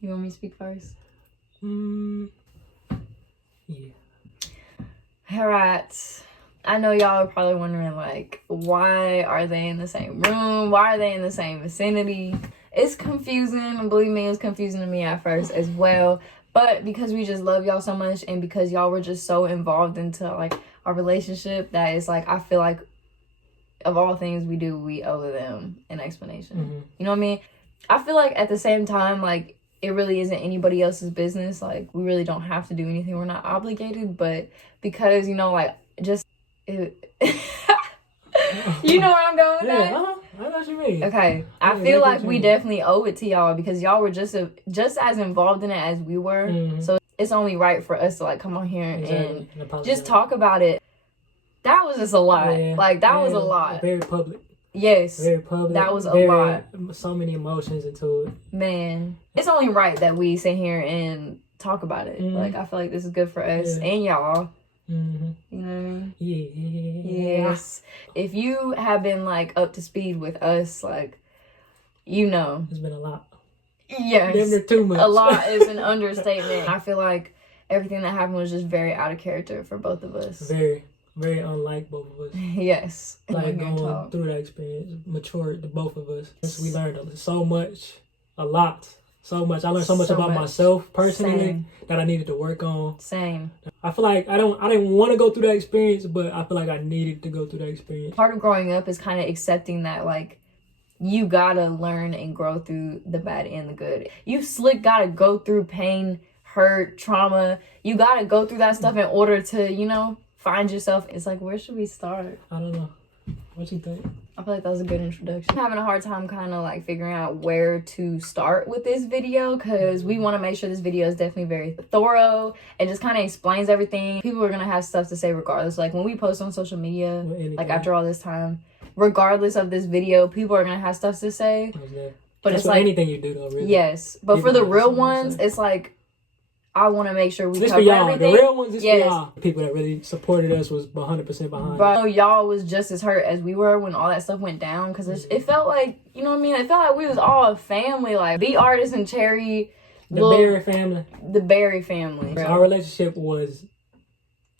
You want me to speak first? Yeah. Alright. I know y'all are probably wondering, like, why are they in the same room? Why are they in the same vicinity? It's confusing. Believe me, it was confusing to me at first as well. But because we just love y'all so much and because y'all were just so involved into, like, our relationship, that is, like, I feel like of all things we do, we owe them an explanation. You know what I mean? I feel like at the same time, like, it really isn't anybody else's business. Like, we really don't have to do anything. We're not obligated. But because, you know, like, just... you know where I'm going with that? I know what you mean. Okay. I feel like we definitely owe it to y'all because y'all were just as involved in it as we were. So it's only right for us to, like, come on here and just talk about it. That was just a lot. Yeah. Like, that was a lot. Very public. Yes. Very public. That was a lot. So many emotions into it. Man. It's only right that we sit here and talk about it. Like, I feel like this is good for us and y'all. You know what I mean? Yeah. Yes. If you have been, like, up to speed with us, like, you know. It's been a lot. Yes. Never too much. A lot is an understatement. I feel like everything that happened was just very out of character for both of us. Very, very unlike both of us. Yes. Like, going through that experience matured the both of us. We learned so much, a lot. So much. I learned so much about myself personally that I needed to work on. Same. I feel like I didn't want to go through that experience, but I feel like I needed to go through that experience. Part of growing up is kind of accepting that, like, you gotta learn and grow through the bad and the good. You gotta go through pain, hurt, trauma. You gotta go through that stuff in order to, you know, find yourself. It's like, where should we start? I don't know. What you think? I feel like that was a good introduction. I'm having a hard time kind of like figuring out where to start with this video because we want to make sure this video is definitely very thorough and just kind of explains everything. People are going to have stuff to say regardless. Like when we post on social media, like after all this time, regardless of this video, people are going to have stuff to say. But it's like anything you do though, really. Yes. But for the real ones, it's like, I want to make sure we cover everything. The real ones, this for y'all. People that really supported us was 100% behind. Bro, y'all was just as hurt as we were when all that stuff went down. Because it felt like, you know what I mean? It felt like we was all a family. Like, B.Artis and Cherry. The Bherry family. The Bherry family. Our relationship was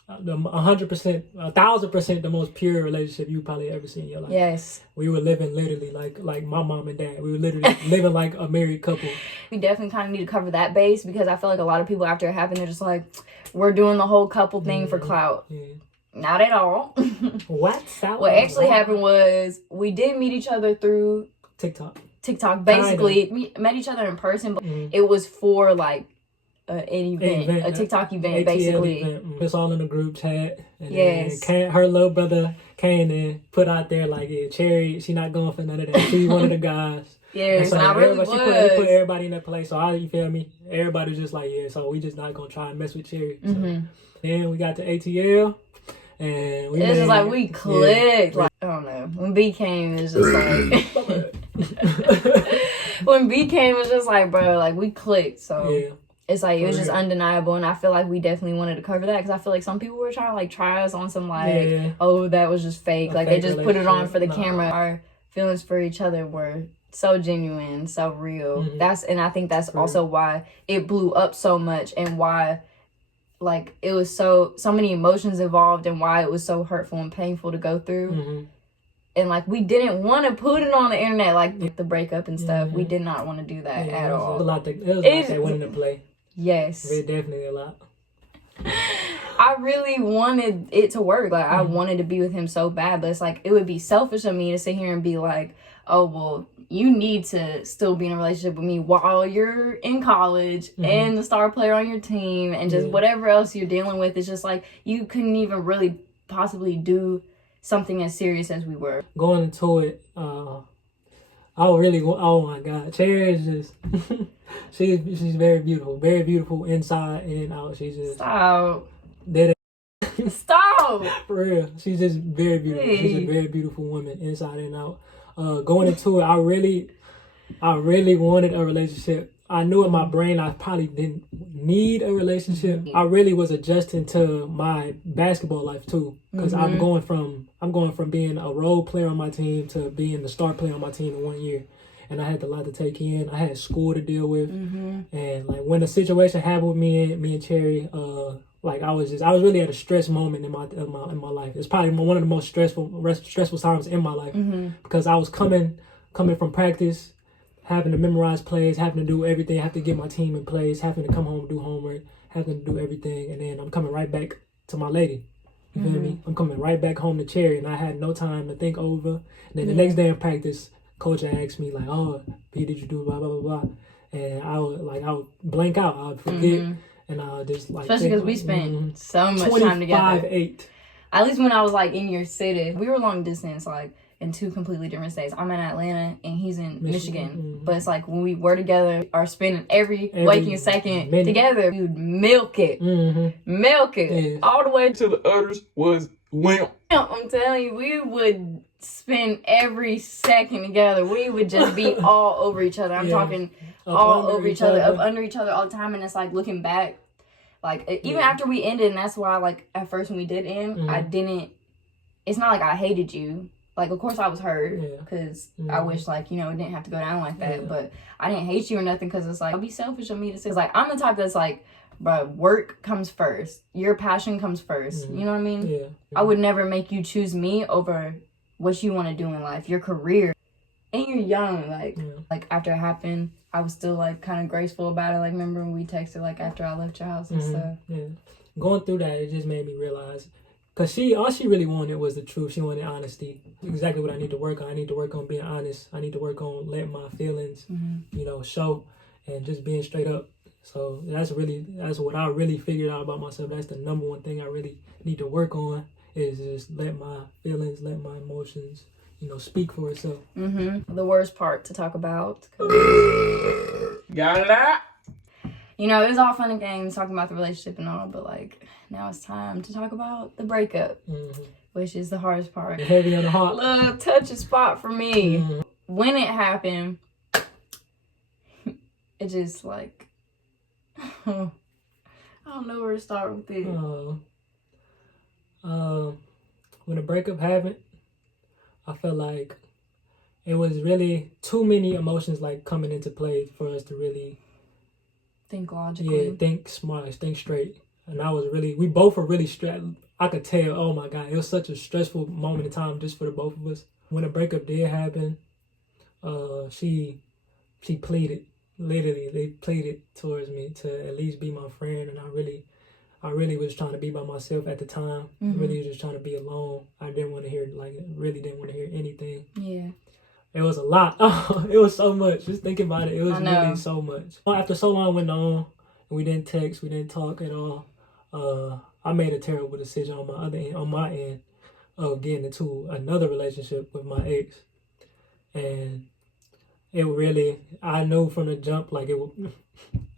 100%, 1,000% the most pure relationship you probably ever seen in your life. Yes. We were living literally like my mom and dad. We were literally living like a married couple. We definitely kind of need to cover that base because I feel like a lot of people after it happened, they're just like, we're doing the whole couple thing for clout. Not at all. What actually happened was we did meet each other through TikTok. Basically, met each other in person, but it was for like an event, a TikTok event, basically. Event. It's all in the group chat. And then her little brother came and put out there like, yeah, Cherry, she not going for none of that. She's one of the guys. Yes, and so I really was. He put everybody in that place. So you feel me? Everybody was just like, yeah, so we just not going to try and mess with Cherry. So then we got to ATL. And we just like, we clicked. Like, I don't know. When B came, it was just like... when B came, it was just like, bro, like, we clicked. So... It's like, it was just undeniable, and I feel like we definitely wanted to cover that, because I feel like some people were trying to, like, try us on some, like, oh, that was just fake. Like, they just put it on for the camera. Our feelings for each other were so genuine, so real. And I think that's also why it blew up so much, and why, like, it was so many emotions involved, and why it was so hurtful and painful to go through. And, like, we didn't want to put it on the internet, like, the breakup and stuff. We did not want to do that at all. It was a lot that went into play. Yes. Very definitely a lot. I really wanted it to work. Like, I wanted to be with him so bad. But it's like, it would be selfish of me to sit here and be like, oh, well, you need to still be in a relationship with me while you're in college and the star player on your team and just whatever else you're dealing with. It's just like, you couldn't even really possibly do something as serious as we were. Going into it, oh my God, Cherry is just, she's very beautiful inside and out. She's just stop. For real, she's just very beautiful. Hey. She's a very beautiful woman inside and out. Going into it, I really wanted a relationship. I knew in my brain I probably didn't need a relationship. I really was adjusting to my basketball life too, because I'm going from being a role player on my team to being the star player on my team in 1 year, and I had a lot to take in. I had school to deal with, and like when the situation happened with me and Cherry, like I was really at a stress moment in my life. It's probably one of the most stressful times in my life, because I was coming from practice, having to memorize plays, having to do everything, have to get my team in place, having to come home, do homework, having to do everything, and then I'm coming right back to my lady. You feel me? I'm coming right back home to Cherry, and I had no time to think over. And then the next day in practice, coach asked me like, "Oh, B, did you do blah blah blah blah?" And I would blank out, I would forget, and I would just like, especially because we spent so much time together. 25-8. At least when I was like in your city, we were long distance, like in 2 completely different states. I'm in Atlanta and he's in Michigan. But it's like when we were together or spending every waking second together, we would milk it. Milk it. All the way till the others was limp. I'm telling you, we would spend every second together. We would just be all over each other. I'm talking all over each other, up under each other all the time. And it's like looking back, like even after we ended, and that's why like at first when we did end, I didn't, it's not like I hated you. Like, of course I was hurt because I wish, like, you know, it didn't have to go down like that. But I didn't hate you or nothing because it's like, I'll be selfish of me to say. It's like, I'm the type that's like, bro, work comes first. Your passion comes first. You know what I mean? Yeah. I would never make you choose me over what you want to do in life, your career. And you're young. Like after it happened, I was still, like, kind of graceful about it. Like, remember when we texted, like, after I left your house and stuff? Yeah. Going through that, it just made me realize. Because all she really wanted was the truth. She wanted honesty. Exactly what I need to work on. I need to work on being honest. I need to work on letting my feelings, you know, show, and just being straight up. So that's what I really figured out about myself. That's the number one thing I really need to work on, is just let my feelings, let my emotions, you know, speak for itself. The worst part to talk about. Got it out. You know, it was all fun and games talking about the relationship and all, but like now it's time to talk about the breakup, which is the hardest part. Heavy on the heart. Little touchy spot for me. When it happened, it just like, I don't know where to start with it. When the breakup happened, I felt like it was really too many emotions like coming into play for us to really think logically. Yeah, think smart, think straight. And we both were really stressed. I could tell, oh my God, it was such a stressful moment in time just for the both of us. When the breakup did happen, she pleaded, literally, they pleaded towards me to at least be my friend. And I really was trying to be by myself at the time. I really was just trying to be alone. I didn't want to hear, really didn't want to hear anything. Yeah. It was a lot. It was so much. Just thinking about it, it was really so much. After so long went on, and we didn't text, we didn't talk at all. I made a terrible decision on my end of getting into another relationship with my ex, and it really, I knew from the jump, like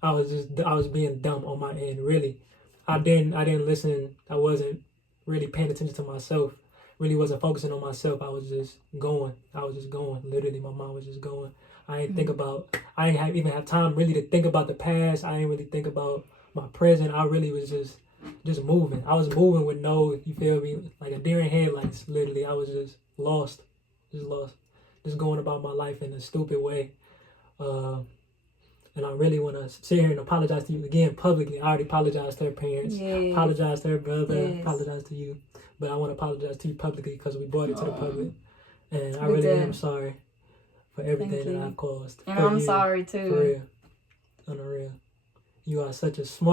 I was being dumb on my end. Really, I didn't listen. I wasn't really paying attention to myself. Really wasn't focusing on myself. I was just going. Literally, my mind was just going. I didn't even have time really to think about the past. I didn't really think about my present. I really was just moving. I was moving with no, you feel me, like a deer in headlights. Literally, I was just lost. Just going about my life in a stupid way. And I really want to sit here and apologize to you again publicly. I already apologized to her parents. Apologized to her brother. Apologized to you. But I want to apologize to you publicly because we brought it to the public. And I really am sorry for everything that I've caused. And I'm sorry too. For real. On the real. You are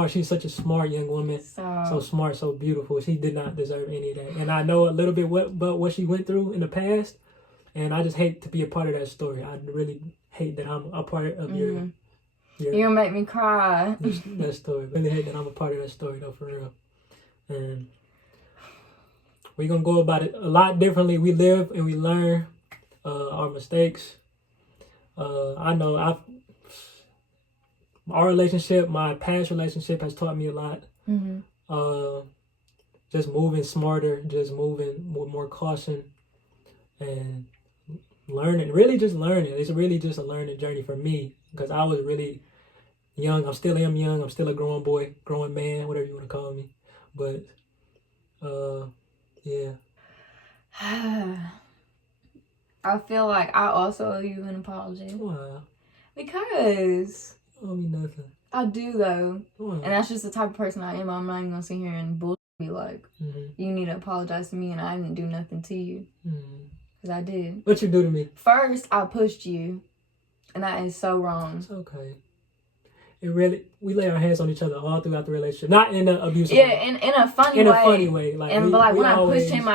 she's such a smart young woman. So smart, so beautiful. She did not deserve any of that. And I know a little bit about what she went through in the past. And I just hate to be a part of that story. I really hate that I'm a part of your you're gonna make me cry. That story. I really hate that I'm a part of that story though, for real. And we're gonna go about it a lot differently. We live and we learn our mistakes. I know our relationship, my past relationship has taught me a lot. Just moving smarter, just moving with more caution, and learning. Really just learning. It's really just a learning journey for me, because I was really young. I still am young. I'm still a growing boy, growing man, whatever you want to call me. But, yeah. I feel like I also owe you an apology. Why? Because You owe me nothing. I do though. Why? And that's just the type of person I am. I'm not even gonna sit here and bullshit be like, you need to apologize to me and I didn't do nothing to you. Because I did. What you do to me? First, I pushed you. And that is so wrong. It's okay. We lay our hands on each other all throughout the relationship. Not in an abusive way. Yeah, in a funny way. In a funny way. Like, but when I pushed him,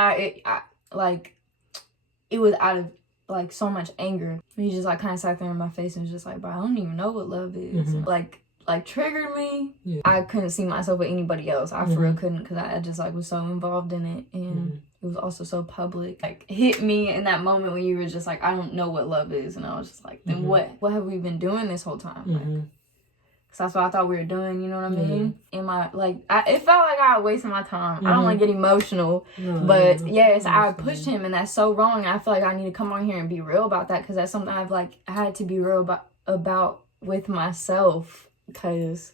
it was out of like so much anger. He just like kind of sat there in my face and was just like, bro, I don't even know what love is. Like triggered me. Yeah. I couldn't see myself with anybody else. I for real couldn't, because I just like was so involved in it, and it was also so public. Like hit me in that moment when you were just like, I don't know what love is, and I was just like, then what have we been doing this whole time? Like, so that's what I thought we were doing, you know what I mean? It felt like I was wasting my time. I don't want to get emotional, but yes, I pushed him, and that's so wrong. I feel like I need to come on here and be real about that, because that's something I've like had to be real about with myself, because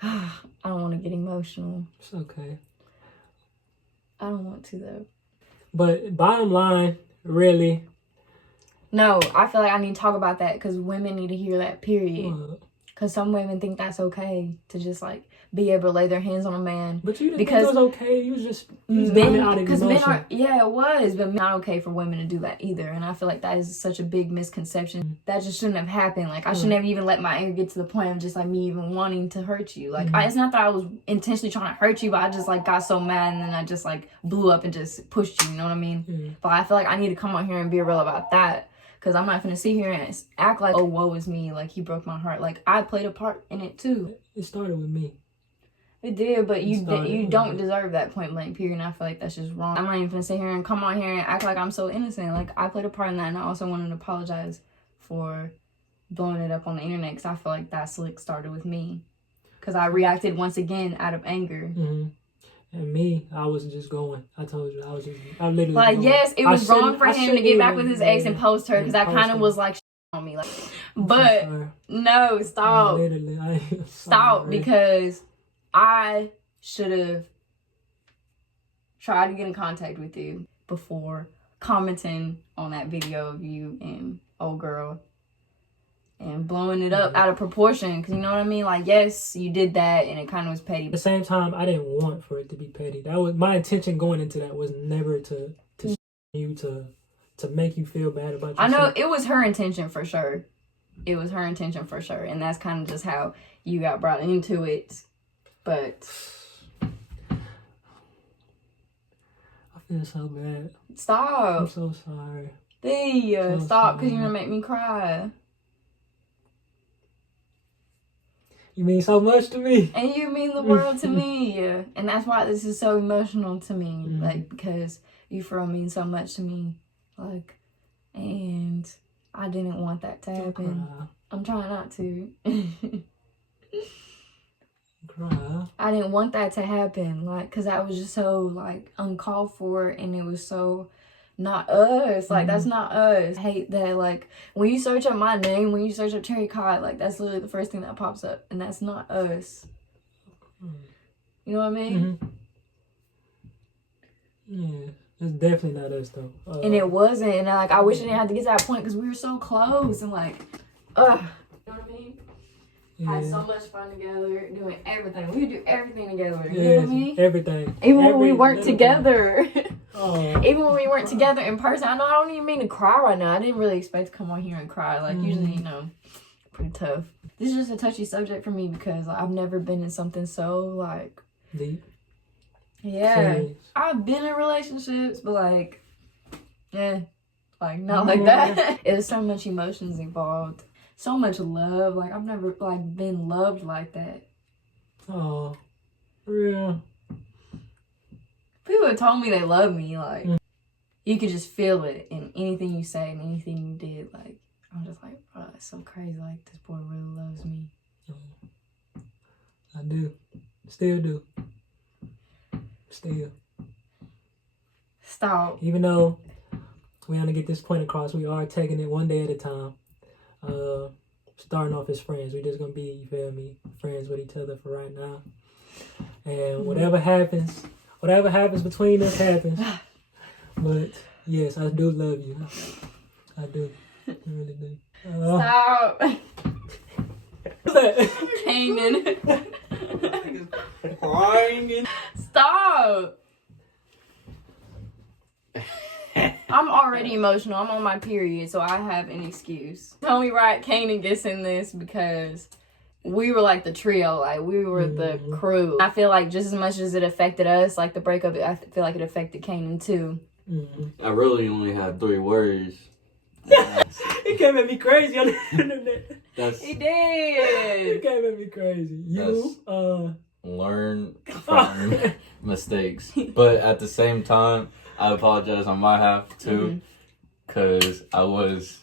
I don't want to get emotional. It's okay. I don't want to though. But bottom line, really. No, I feel like I need to talk about that, because women need to hear that, period. Because some women think that's okay to just like be able to lay their hands on a man. But you didn't think it was okay. You was just doing it out of emotion. Men are, it was, but not okay for women to do that either. And I feel like that is such a big misconception. That just shouldn't have happened. Like I shouldn't have even let my anger get to the point of just like me even wanting to hurt you. Like it's not that I was intentionally trying to hurt you, but I just like got so mad, and then I just like blew up and just pushed you. You know what I mean? But I feel like I need to come on here and be real about that. Because I'm not going to sit here and act like, oh, woe is me. Like, he broke my heart. Like, I played a part in it, too. It started with me. It did, but you don't deserve that point blank, period. And I feel like that's just wrong. I'm not even going to sit here and come on here and act like I'm so innocent. Like, I played a part in that. And I also wanted to apologize for blowing it up on the internet. Because I feel like that slick started with me. Because I reacted once again out of anger. And me, I wasn't just going. I told you, I literally like, going. Yes, it was wrong for him to get back with his ex and post her, because that kind of was like on me. Like, but no, stop. Stop, because I should have tried to get in contact with you before commenting on that video of you and old girl and blowing it up out of proportion, because you know what I mean? Like, yes, you did that, and it kind of was petty. At the same time, I didn't want for it to be petty. That was my intention going into that, was never to you to make you feel bad about yourself. I know it was her intention for sure. It was her intention for sure, and that's kind of just how you got brought into it. But I feel so bad. Stop. I'm so sorry. Stop, because you're gonna make me cry. You mean so much to me. And you mean the world to me. And that's why this is so emotional to me. Like, because you for real mean so much to me. Like, and I didn't want that to happen. I'm trying not to. Cry. I didn't want that to happen. Like, because that was just so, like, uncalled for. And it was so not us. Like, that's not us. I hate that, like, when you search up my name, when you search up Cherry Cod, like, that's literally the first thing that pops up, and that's not us. You know what I mean? Yeah, it's definitely not us though. And it wasn't, and like, I wish I didn't have to get to that point, because we were so close, and like, you know what I mean? Had so much fun together, doing everything. We could do everything together. You know what I mean? Everything. Even when we weren't together. Even when we weren't together in person. I know I don't even mean to cry right now. I didn't really expect to come on here and cry. Like, usually, you know, pretty tough. This is just a touchy subject for me, because like, I've never been in something so, like... deep. Yeah. Serious. I've been in relationships, but like... like, not like that. There's so much emotions involved. So much love. Like, I've never, like, been loved like that. Oh, real. People have told me they love me. Like, you could just feel it in anything you say and anything you did. Like, I'm just like, bro, it's so crazy. Like, this boy really loves me. I do. Still do. Still. Stop. Even though we want to get this point across, we are taking it one day at a time. starting off as friends. We're just gonna be, you feel me, friends with each other for right now. And whatever happens between us happens. But yes, I do love you. I do. I really do. Stop. Kanan. Crying. Stop. I'm already emotional. I'm on my period, so I have an excuse. Tell me right, Kanan gets in this because we were like the trio, like we were the crew. I feel like just as much as it affected us, like the breakup, I feel like it affected Kanan too. I really only had 3 words. He came at me crazy on the internet. He did. He came at me crazy. Learn from mistakes. But at the same time, I apologize on my half too, because I was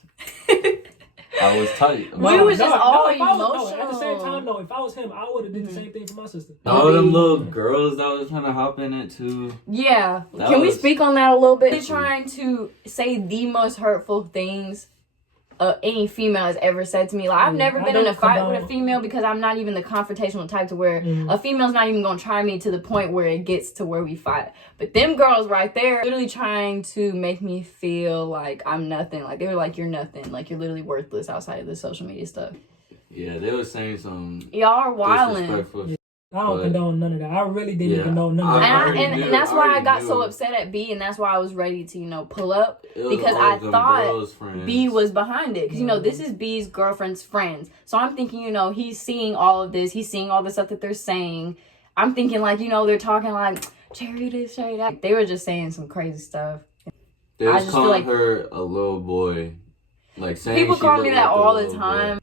tight. We was just all emotional. No, at the same time, though, if I was him, I would have did the same thing for my sister. All them little girls that was trying to hop in it too. Yeah. Can we speak on that a little bit? They're trying to say the most hurtful things any female has ever said to me. Like, I've never been in a fight with a female because I'm not even the confrontational type to where a female's not even gonna try me to the point where it gets to where we fight. But them girls right there literally trying to make me feel like I'm nothing. Like, they were like, you're nothing. Like, you're literally worthless outside of the social media stuff. Yeah, they were saying some Y'all are wildin'. I don't condone none of that. I really didn't condone none of that. And that's why I got so upset at B, and that's why I was ready to, pull up. Because I thought B was behind it. Because, this is B's girlfriend's friends. So I'm thinking, he's seeing all of this. He's seeing all the stuff that they're saying. I'm thinking, like, they're talking like, Cherry this, Cherry that. They were just saying some crazy stuff. They was calling her a little boy. Like, saying people call me that all the little time. Boy.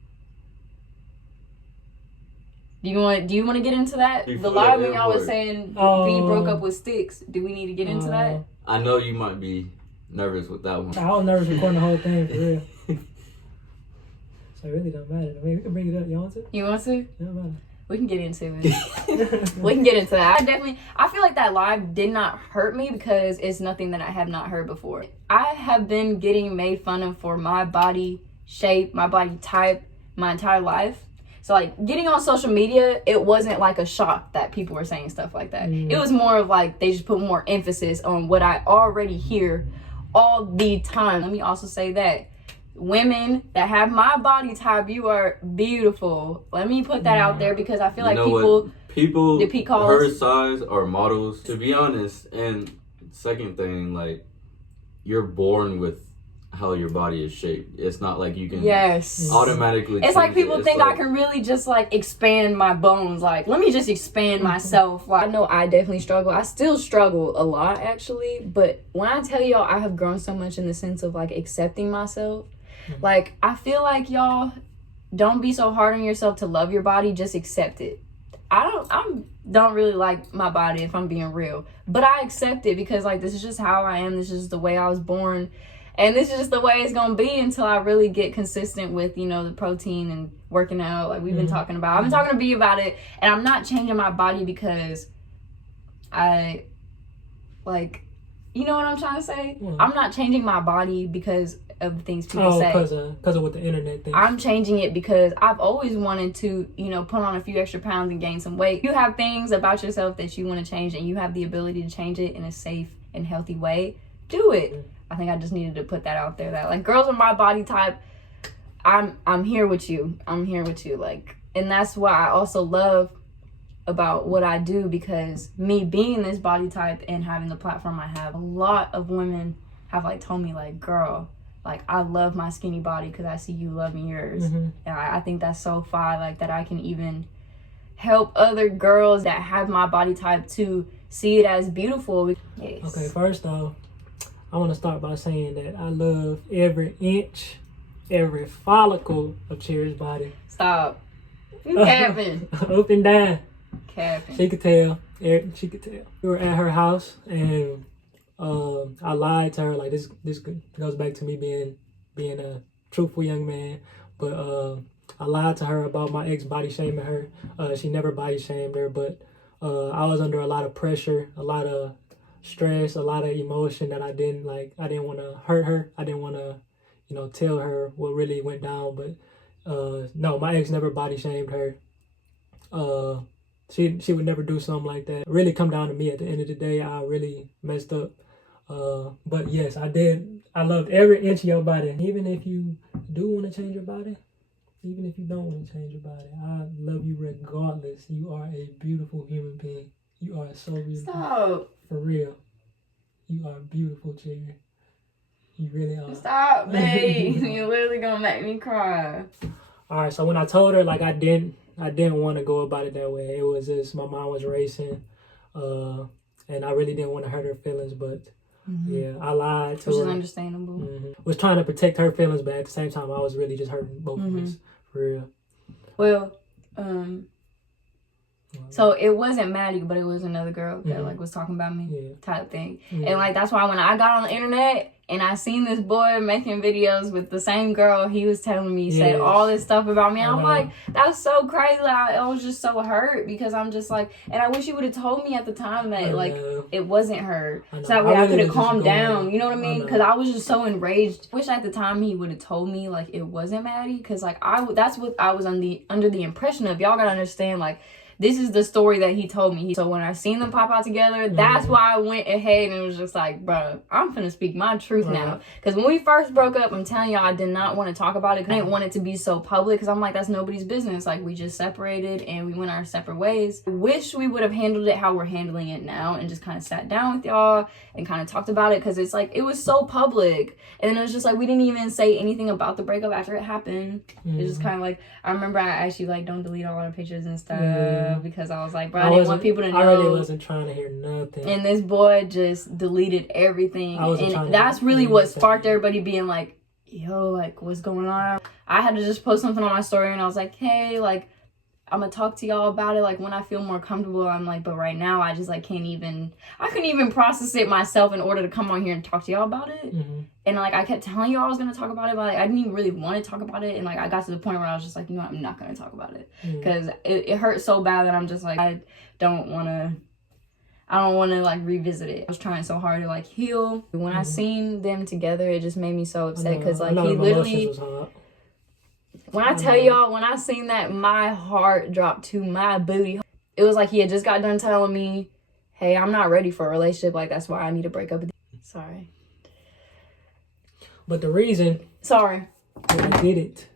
Do you want to get into that? The live when y'all was saying B broke up with Sticks. Do we need to get into that? I know you might be nervous with that one. I was nervous recording the whole thing, for real. So it really don't matter. I mean, we can bring it up. You want to? You want to? It don't matter. We can get into it. We can get into that. I feel like that live did not hurt me because it's nothing that I have not heard before. I have been getting made fun of for my body shape, my body type, my entire life. So, like, getting on social media, it wasn't, like, a shock that people were saying stuff like that. It was more of, like, they just put more emphasis on what I already hear all the time. Let me also say that women that have my body type, you are beautiful. Let me put that out there because I feel like people her size are models, to be honest. And second thing, like, you're born with how your body is shaped. It's not like you can automatically it's like people think like, I can really just like expand my bones. Like, let me just expand myself. Like, I know I definitely struggle. I still struggle a lot actually, but when I tell y'all I have grown so much in the sense of like accepting myself, like I feel like y'all don't be so hard on yourself to love your body, just accept it. I don't really like my body if I'm being real, but I accept it because like this is just how I am. This is the way I was born. And this is just the way it's going to be until I really get consistent with, the protein and working out like we've been talking about. I've been talking to B about it, and I'm not changing my body because I, like, you know what I'm trying to say? I'm not changing my body because of things people say. Because of what the internet thinks. I'm changing it because I've always wanted to, put on a few extra pounds and gain some weight. You have things about yourself that you want to change, and you have the ability to change it in a safe and healthy way. Do it. I think I just needed to put that out there that like girls of my body type, I'm here with you. I'm here with you. Like, and that's what I also love about what I do, because me being this body type and having the platform I have, a lot of women have like told me like, girl, like I love my skinny body because I see you loving yours. And I think that's so fire, like that I can even help other girls that have my body type to see it as beautiful. Yes. Okay, first off, I want to start by saying that I love every inch, every follicle of Cherry's body. Stop. You capping. Up and down. Capping. She could tell. She could tell. We were at her house, and I lied to her. Like, this goes back to me being a truthful young man. But I lied to her about my ex body shaming her. She never body shamed her, but I was under a lot of pressure, a lot of stress, a lot of emotion that I didn't want to hurt her. I didn't want to, tell her what really went down. But No, my ex never body shamed her. She would never do something like that. Really come down to me at the end of the day. I really messed up. But yes, I did. I loved every inch of your body. Even if you do want to change your body, even if you don't want to change your body, I love you regardless. You are a beautiful human being. You are so beautiful. Stop. For real. You are beautiful, Cherry. You really are. Stop, babe. You're literally gonna make me cry. Alright, so when I told her, like, I didn't want to go about it that way. It was just my mind was racing, and I really didn't want to hurt her feelings. But yeah, I lied to her. Which is understandable. Was trying to protect her feelings, but at the same time, I was really just hurting both of us, for real. Well, so it wasn't Maddie, but it was another girl that like was talking about me, type thing. And like that's why when I got on the internet and I seen this boy making videos with the same girl, he was telling me, said all this stuff about me. I'm like, that's so crazy. I was just so hurt because I'm just like, and I wish he would have told me at the time that like it wasn't her, so that way I could have calmed down. You know what I mean? Because I was just so enraged. Wish at the time he would have told me like it wasn't Maddie, because like that's what I was under the impression of. Y'all gotta understand, like, this is the story that he told me. So when I seen them pop out together, that's why I went ahead and was just like, bro, I'm finna speak my truth now. Because when we first broke up, I'm telling y'all, I did not want to talk about it. I didn't want it to be so public because I'm like, that's nobody's business. Like, we just separated and we went our separate ways. I wish we would have handled it how we're handling it now and just kind of sat down with y'all and kind of talked about it, because it's like, it was so public. And then it was just like, we didn't even say anything about the breakup after it happened. It was just kind of like, I remember I asked you, like, don't delete all our pictures and stuff. Because I was like, bro, I didn't want people to know. I really wasn't trying to hear nothing. And this boy just deleted everything. And that's really what sparked everybody being like, yo, like, what's going on? I had to just post something on my story and I was like, hey, like, I'm gonna talk to y'all about it, like, when I feel more comfortable. I'm like, but right now I just like couldn't even process it myself in order to come on here and talk to y'all about it. And like, I kept telling y'all I was gonna talk about it, but like, I didn't even really want to talk about it. And like, I got to the point where I was just like, you know what, I'm not gonna talk about it, because it hurt so bad that I'm just like, I don't want to like revisit it. I was trying so hard to like heal. When I seen them together, it just made me so upset, because like he literally, when I tell y'all, when I seen that, my heart dropped to my booty. It was like he had just got done telling me, hey, I'm not ready for a relationship. Like, that's why I need to break up with you. Sorry. But the reason that I didn't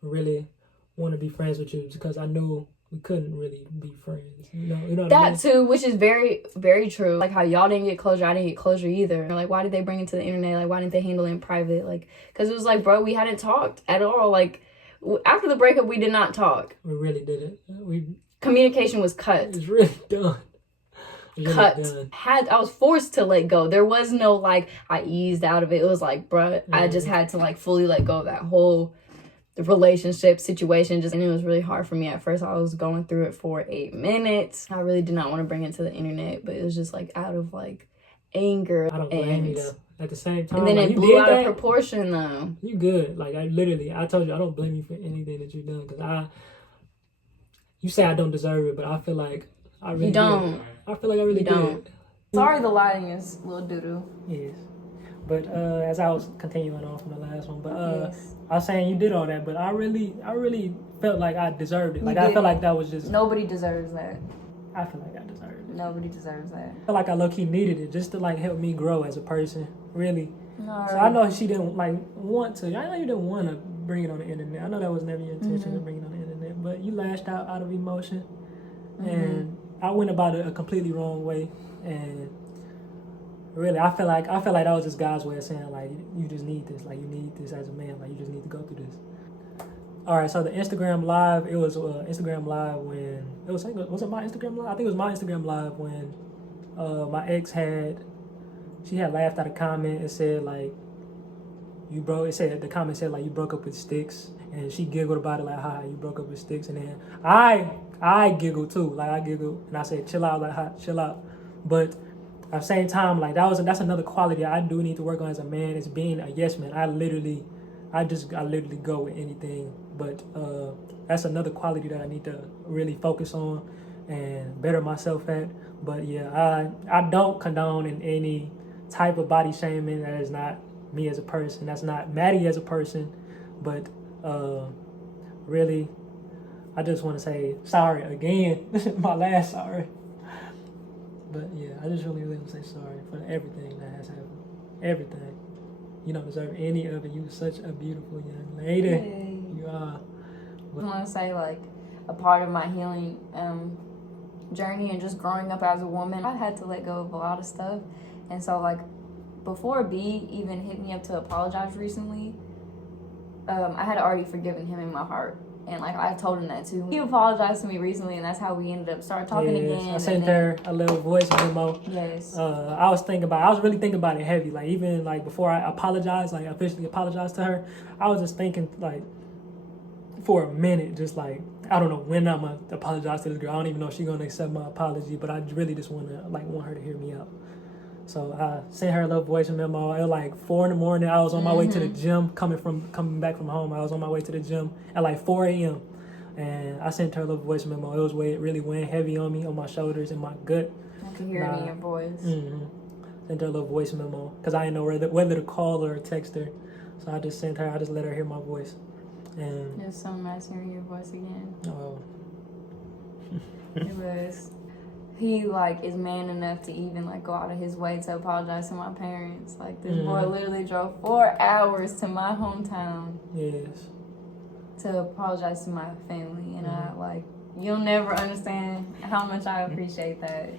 really want to be friends with you is because I knew we couldn't really be friends. You know what I mean? Too, which is very, very true. Like how y'all didn't get closure, I didn't get closure either. Like, why did they bring it to the internet? Like, why didn't they handle it in private? Like, because it was like, bro, we hadn't talked at all. Like, after the breakup, we did not talk. We really didn't. Communication was cut. It's really done. Cut. I was forced to let go. There was no like, I eased out of it. It was like, bruh, I just had to like fully let go of that whole relationship situation. And it was really hard for me at first. I was going through it for 8 minutes. I really did not want to bring it to the internet, but it was just like out of like anger. I don't blame you though. At the same time, and then like, it blew out of proportion though. You good. Like, I told you, I don't blame you for anything that you've done, because you say I don't deserve it, but I feel like I really don't. I feel like I really don't. Sorry, the lighting is a little doo-doo. Yes. But as I was continuing on from the last one, but I was saying you did all that, but I really felt like I deserved it. Like, I felt like that was just... Nobody deserves that. I feel like I deserved it. Nobody deserves that. I feel like I low-key needed it just to like help me grow as a person, really. No. So I know she didn't like want to. I know you didn't want to bring it on the internet. I know that was never your intention to bring it on the internet, but you lashed out of emotion, and I went about it a completely wrong way. And really, I feel like that was just God's way of saying, like, you just need this. Like, you need this as a man. Like, you just need to go through this. All right, so the Instagram Live, it was Instagram Live when... was it my Instagram Live? I think it was my Instagram Live when my ex she had laughed at a comment and said, like, the comment said, like, you broke up with Sticks. And she giggled about it, like, haha, you broke up with Sticks. And then I giggled too. Like, I giggled and I said, chill out, like, ha, chill out. But at the same time, like, that's another quality I do need to work on as a man, is being a yes man. I literally go with anything. But that's another quality that I need to really focus on and better myself at. But yeah, I don't condone in any type of body shaming. That is not me as a person. That's not Maddie as a person. But really, I just want to say sorry again. My last sorry. But yeah, I just really want to say sorry for everything that has happened. Everything. You don't deserve any of it. You're such a beautiful young lady. Yay. You are. I want to say, like, a part of my healing journey and just growing up as a woman, I had to let go of a lot of stuff. And so, like, before B even hit me up to apologize recently, I had already forgiven him in my heart. And, like, I told him that, too. He apologized to me recently, and that's how we ended up starting talking again. I sent her a little voice memo. Yes. I was really thinking about it heavy. Like, even, like, before I apologized, like, officially apologized to her, I was just thinking, like, for a minute, just, like, I don't know when I'm going to apologize to this girl. I don't even know if she's going to accept my apology, but I really just want her to hear me out. So I sent her a little voice memo. It was like 4 a.m. I was on my way to the gym, coming back from home. I was on my way to the gym at like 4 a.m. And I sent her a little voice memo. It was really weighing heavy on me, on my shoulders and my gut. I could hear it in your voice. Sent her a little voice memo because I didn't know whether to call her or text her. So I just let her hear my voice. And it was so nice hearing your voice again. Oh. It was. He, like, is man enough to even, like, go out of his way to apologize to my parents. Like, this boy literally drove 4 hours to my hometown. Yes. To apologize to my family. And I, like, you'll never understand how much I appreciate that.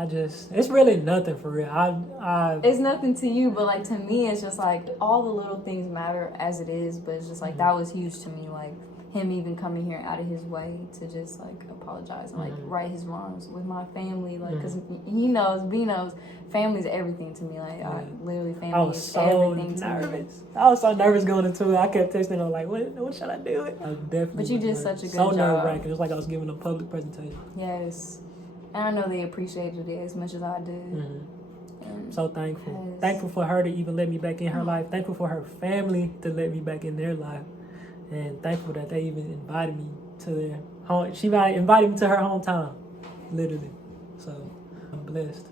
It's really nothing for real. It's nothing to you, but, like, to me, it's just, like, all the little things matter as it is, but it's just, like, that was huge to me, like, him even coming here out of his way to just, like, apologize and, like, right his wrongs with my family, like, because B knows, family's everything to me, like, literally family is everything to me. I was so nervous going into it. I kept texting her, like, what should I do? I definitely But you did such a good job. So job. nerve-wracking. It was like I was giving a public presentation. Yes. And I know they appreciated it as much as I did. So thankful. Yes. Thankful for her to even let me back in her life. Thankful for her family to let me back in their life. And thankful that they even invited me to their home. She invited me to her hometown, literally. So I'm blessed.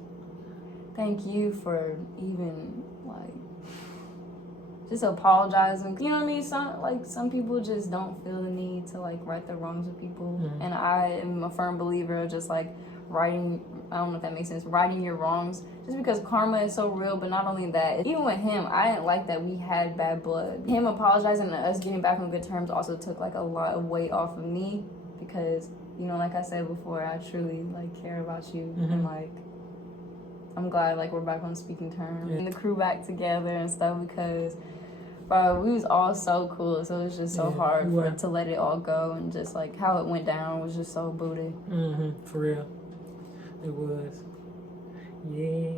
Thank you for even, like, just apologizing. You know what I mean? Some people just don't feel the need to, like, right their wrongs with people. And I am a firm believer of just, like, righting, I don't know if that makes sense, righting your wrongs. Just because karma is so real, but not only that, even with him, I didn't like that we had bad blood. Him apologizing and us getting back on good terms also took, like, a lot of weight off of me because, you know, like I said before, I truly, like, care about you. And, like, I'm glad, like, we're back on speaking terms. And the crew back together and stuff because, bro, we was all so cool. So it was just so hard to let it all go. And just, like, how it went down was just so booty. For real. It was. Yeah.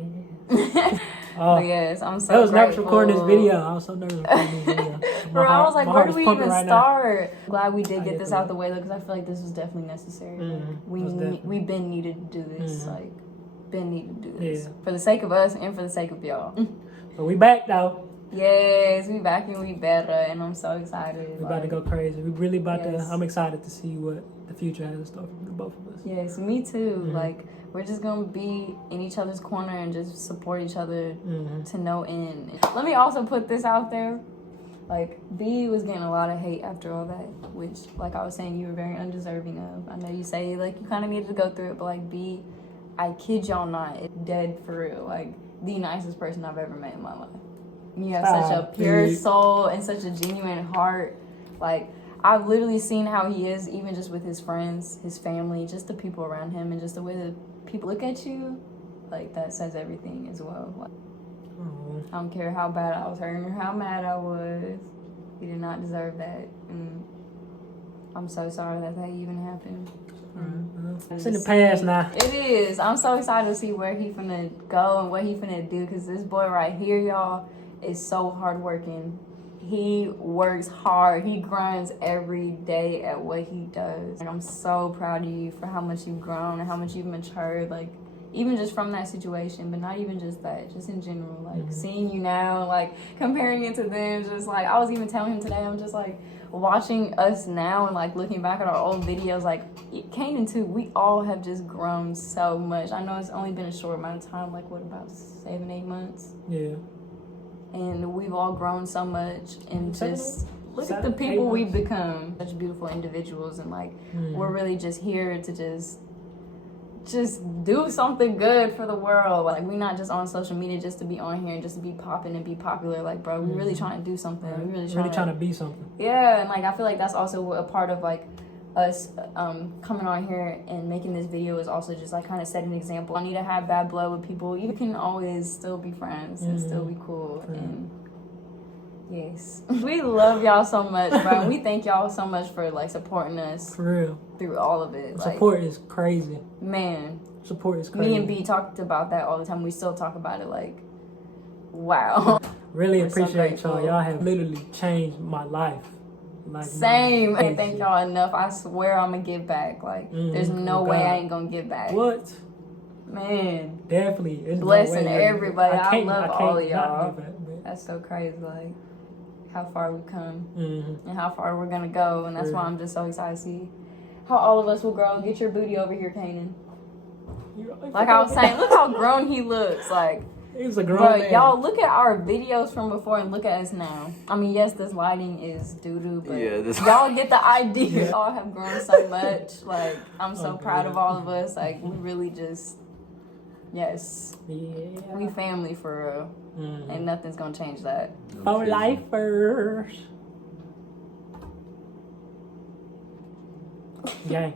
But yes, I'm so I was grateful. nervous recording this video. I was so nervous recording this video. Bro, I was like, where do we even right start? Glad we did get this out the way, though, because I feel like this was definitely necessary. We've been needed to do this. Like, been needed to do this. Yeah. For the sake of us and for the sake of y'all. But we back, though. Yes, we back and we better, and I'm so excited. We're about to go crazy. We really about to. I'm excited to see what the future has in store for the both of us. Yes, me too. Like, we're just gonna be in each other's corner and just support each other to no end. Let me also put this out there. Like, B was getting a lot of hate after all that, which, like I was saying, you were very undeserving of. I know you say, like, you kind of needed to go through it, but, like, B, I kid y'all not, it's dead for real. Like, the nicest person I've ever met in my life. You have such a pure soul and such a genuine heart. Like, I've literally seen how he is, even just with his friends, his family, just the people around him, and just the way that people look at you. Like, that says everything as well. Like, I don't care how bad I was hurting or how mad I was. He did not deserve that. And I'm so sorry that even happened. It's in the past now. It is. I'm so excited to see where he finna go and what he finna do, because this boy right here, y'all, is so hardworking. He works hard. He grinds every day at what he does. And I'm so proud of you for how much you've grown and how much you've matured. Like, even just from that situation, but not even just that, just in general. Like, seeing you now, like, comparing it to them, just like, I was even telling him today, I'm just like, watching us now and, like, looking back at our old videos, like, Kanan too, we all have just grown so much. I know it's only been a short amount of time, like, what, about 7-8 months? Yeah. And we've all grown so much, and just look at the people we've become. Such beautiful individuals, and like we're really just here to just do something good for the world. Like we're not just on social media just to be on here and just to be popping and be popular. Like, bro, we really trying to do something. Right. We really trying to be something. Yeah, and like I feel like that's also a part of like us coming on here and making this video is also just like kind of setting an example. I need to have bad blood with people. You can always still be friends and still be cool. And yes, we love y'all so much, bro. We thank y'all so much for like supporting us for real through all of it. Support is crazy, man. Support is crazy. Me and B talked about that all the time. We still talk about it. Like, wow. Really appreciate y'all. Y'all have literally changed my life. Like, same. I can't thank y'all enough. I swear I'm gonna give back. Like, there's no way I ain't gonna give back. What? Man. Definitely. It's blessing no way. everybody. I love all of y'all. Back, that's so crazy. Like, how far we've come and how far we're gonna go. And that's why I'm just so excited to see how all of us will grow. Get your booty over here, Kanan. Like I was saying, look how grown he looks. Like, he's a grown man. Y'all look at our videos from before and look at us now. I mean, yes, this lighting is doo-doo, but y'all get the idea. Y'all have grown so much. Like, I'm so proud of all of us. Like, we really just, we family for real. And nothing's gonna change that. For lifers. Gang.